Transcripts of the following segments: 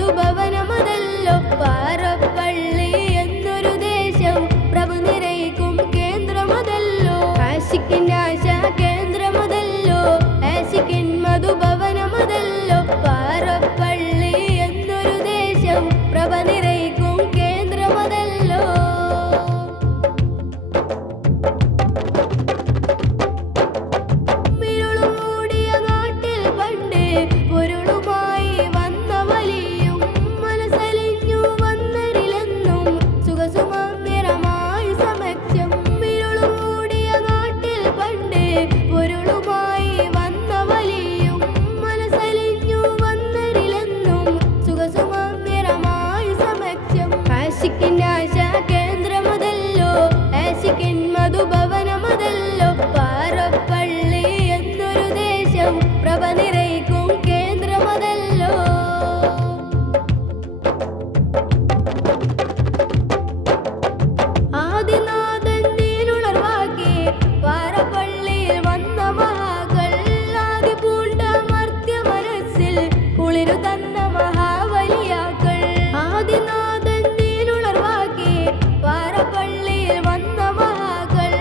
മധുഭവനമതല്ലോ പാറപ്പള്ളി എന്നൊരു ദേശം പ്രഭ നിറയ്ക്കും കേന്ദ്രമതല്ലോ ആശിക്കിനാശ കേന്ദ്രമതല്ലോ ആശിക്കിൻ മധുഭവനമതല്ലോ പാറപ്പള്ളി എന്നൊരു ദേശം പ്രഭ നിറയ്ക്കും കേന്ദ്രമതല്ലോ ഇരുളുമൂടിയ നാട്ടിൽ പണ്ട് പൊരുളുമായി വന്ന വലിയും മനസ്സലിഞ്ഞു വന്നരിലെന്നും സുഖസുമന്ദിരമായി സമക്ഷം ഇരുളുമൂടിയ നാട്ടിൽ പണ്ട് പൊരുളുമായി വന്ന വലിയും മനസ്സലിഞ്ഞു വന്നരിലെന്നും സുഖസുമന്ദിരമായി സമക്ഷം ആശിക്കിൻ ആശ കേന്ദ്രമതല്ലോ ആശിക്കിൻ മധുഭവനമതല്ലോ പാറപ്പള്ളി എന്നൊരു ദേശം പ്രഭ നിറയ്ക്കും കേന്ദ്രമതല്ലോ ആദിനാഥൻ തീരുണർവാക്കി പാറപ്പള്ളിയിൽ വന്ന മഹാകൾ ആദിപൂണ്ട മർത്യ മനസ്സിൽ കുളിരു തന്ന മഹാവലിയാക്കൾ ആദിനാഥൻ തീരുണർവാക്കി പാറപ്പള്ളിയിൽ വന്ന മഹാകൾ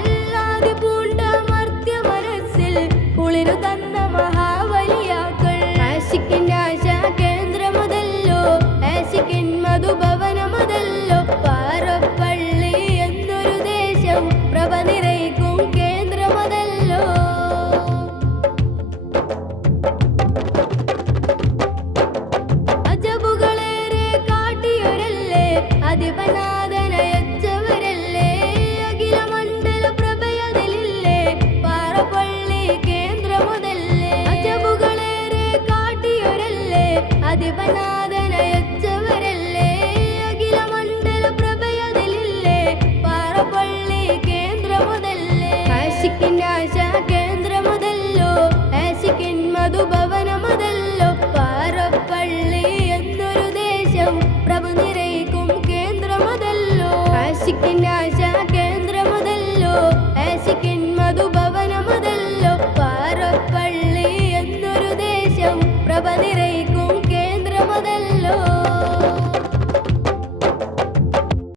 ആദിപൂണ്ട മർത്യ മനസ്സിൽ കുളിരു തന്ന മഹാവലിയാക്കൾ ആശിക്കിൻ ആശ കേന്ദ്രമതല്ലോ ആശിക്കിൻ മധുഭവനമതല്ലോ പാറപ്പള്ളി എന്നൊരു ദേശം പ്രഭ നിറയ്ക്കും കേന്ദ്രമതല്ലോ അജബുകളേറെ കാട്ടിയൊരല്ലേ അധിപനാഥനയച്ചവരല്ലേ അഖില മണ്ഡല പ്രഭയതിലില്ലേ പാറപ്പള്ളി കേന്ദ്രമതല്ലേ അജബുകളേറെ കാട്ടിയൊരല്ലേ അധിപനാഥ